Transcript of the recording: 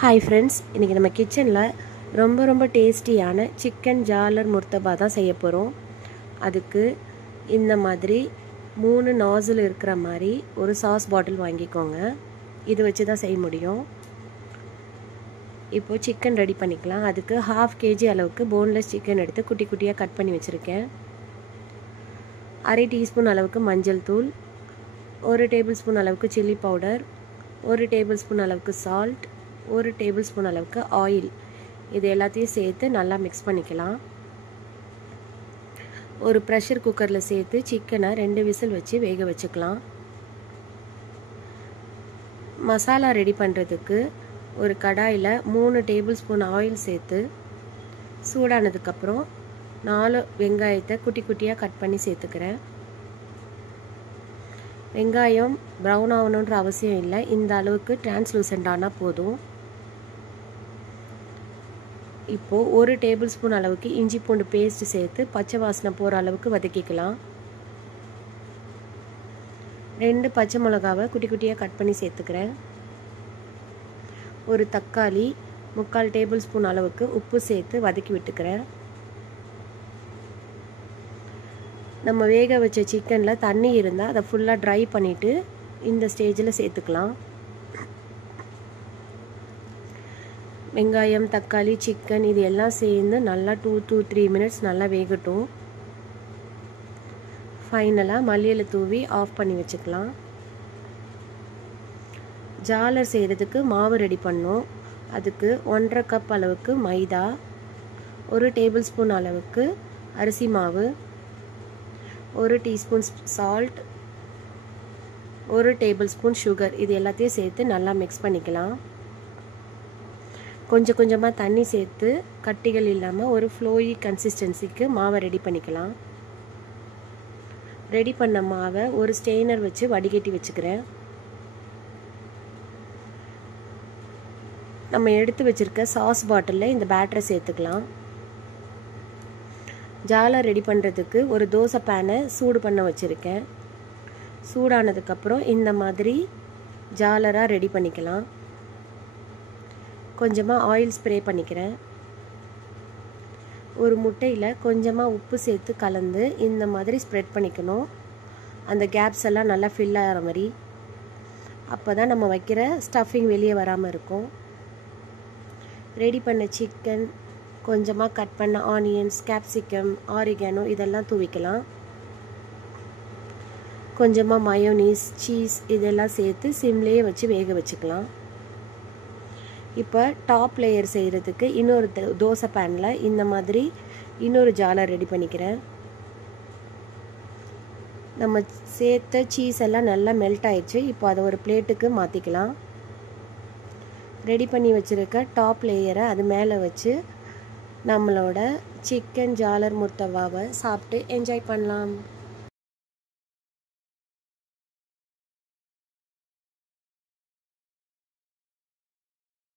Hi friends, இன்றைக்கி நம்ம கிச்சனில் ரொம்ப டேஸ்டியான சிக்கன் ஜாலர் முர்த்தபா தான் செய்ய போகிறோம். அதுக்கு இந்த மாதிரி 3 நாசில் இருக்கிற மாதிரி ஒரு சாஸ் பாட்டில் வாங்கிக்கோங்க. இது வச்சு தான் செய்ய முடியும். இப்போது சிக்கன் ரெடி பண்ணிக்கலாம். அதுக்கு 1/2 kg அளவுக்கு போன்லெஸ் சிக்கன் எடுத்து குட்டி குட்டியாக கட் பண்ணி வச்சுருக்கேன். 1/2 டீஸ்பூன் அளவுக்கு மஞ்சள் தூள், 1 டேபிள் ஸ்பூன் அளவுக்கு சில்லி பவுடர், 1 டேபிள் ஸ்பூன் அளவுக்கு சால்ட், 1 டேபிள் ஸ்பூன் அளவுக்கு ஆயில், இது எல்லாத்தையும் சேர்த்து நல்லா மிக்ஸ் பண்ணிக்கலாம். ஒரு ப்ரெஷர் குக்கரில் சேர்த்து சிக்கனை 2 விசில் வச்சு வேக வச்சுக்கலாம். மசாலா ரெடி பண்ணுறதுக்கு ஒரு கடாயில் 3 டேபிள் ஸ்பூன் ஆயில் சேர்த்து சூடானதுக்கப்புறம் 4 வெங்காயத்தை குட்டி குட்டியாக கட் பண்ணி சேர்த்துக்கிறேன். வெங்காயம் ப்ரௌன் ஆகணுன்ற அவசியம் இல்லை, இந்த அளவுக்கு டிரான்ஸ்லூசன்ட் ஆனால் போதும். இப்போது 1 டேபிள் ஸ்பூன் அளவுக்கு இஞ்சி பூண்டு பேஸ்ட் சேர்த்து பச்சை வாசனை போகிற அளவுக்கு வதக்கிக்கலாம். 2 பச்சை மிளகாவை குட்டி குட்டியாக கட் பண்ணி சேர்த்துக்கிறேன். ஒரு தக்காளி, 3/4 டேபிள் ஸ்பூன் அளவுக்கு உப்பு சேர்த்து வதக்கி விட்டுக்கிறேன். நம்ம வேக வச்ச சிக்கனில் தண்ணி இருந்தால் அதை ஃபுல்லாக ட்ரை பண்ணிவிட்டு இந்த ஸ்டேஜில் சேர்த்துக்கலாம். வெங்காயம், தக்காளி, சிக்கன் இது எல்லாம் சேர்ந்து நல்லா 2 to 3 மினிட்ஸ் நல்லா வேகட்டும். ஃபைனலாக மல்லியிலை தூவி ஆஃப் பண்ணி வச்சுக்கலாம். ஜாலர் செய்கிறதுக்கு மாவு ரெடி பண்ணோம். அதுக்கு 1/2 கப் அளவுக்கு மைதா, 1 டேபிள் ஸ்பூன் அளவுக்கு அரிசி மாவு, 1 teaspoon salt, 1 table spoon sugar, இது எல்லாத்தையும் சேர்த்து நல்லா மிக்ஸ் பண்ணிக்கலாம். கொஞ்சம் கொஞ்சமாக தண்ணி சேர்த்து கட்டிகள் இல்லாமல் ஒரு ஃப்ளோயி கன்சிஸ்டன்சிக்கு மாவை ரெடி பண்ணிக்கலாம். ரெடி பண்ண மாவை ஒரு ஸ்டெய்னர் வச்சு வடிகட்டி வச்சுக்கிறேன். நம்ம எடுத்து வச்சுருக்க சாஸ் பாட்டிலில் இந்த பேட்டரை சேர்த்துக்கலாம். ஜாலர் ரெடி பண்ணுறதுக்கு ஒரு தோசை பேனை சூடு பண்ண வச்சுருக்கேன். சூடானதுக்கப்புறம் இந்த மாதிரி ஜாலராக ரெடி பண்ணிக்கலாம். கொஞ்சமாக ஆயில் ஸ்ப்ரே பண்ணிக்கிறேன். ஒரு முட்டையில் கொஞ்சமாக உப்பு சேர்த்து கலந்து இந்த மாதிரி ஸ்ப்ரெட் பண்ணிக்கணும். அந்த கேப்ஸ் எல்லாம் நல்லா ஃபில் ஆகிற மாதிரி. அப்போ தான் நம்ம வைக்கிற ஸ்டஃபிங் வெளியே வராமல் இருக்கும். ரெடி பண்ண சிக்கன், கொஞ்சமாக கட் பண்ண ஆனியன்ஸ், கேப்சிகம், ஆரிகானோ இதெல்லாம் தூவிக்கலாம். கொஞ்சமாக மயோனீஸ், சீஸ் இதெல்லாம் சேர்த்து சிம்லேயே வச்சு வேக வச்சுக்கலாம். இப்போ டாப் லேயர் செய்கிறதுக்கு இன்னொரு தோசை பேனில் இந்த மாதிரி இன்னொரு ஜாலர் ரெடி பண்ணிக்கிறேன். நம்ம சேர்த்த சீஸ் எல்லாம் நல்லா மெல்ட் ஆயிடுச்சு. இப்போ அதை ஒரு பிளேட்டுக்கு மாற்றிக்கலாம். ரெடி பண்ணி வச்சுருக்க டாப் லேயரை அது மேலே வச்சு நம்மளோட சிக்கன் ஜாலர் முர்த்தபாவை சாப்பிட்டு என்ஜாய் பண்ணலாம்.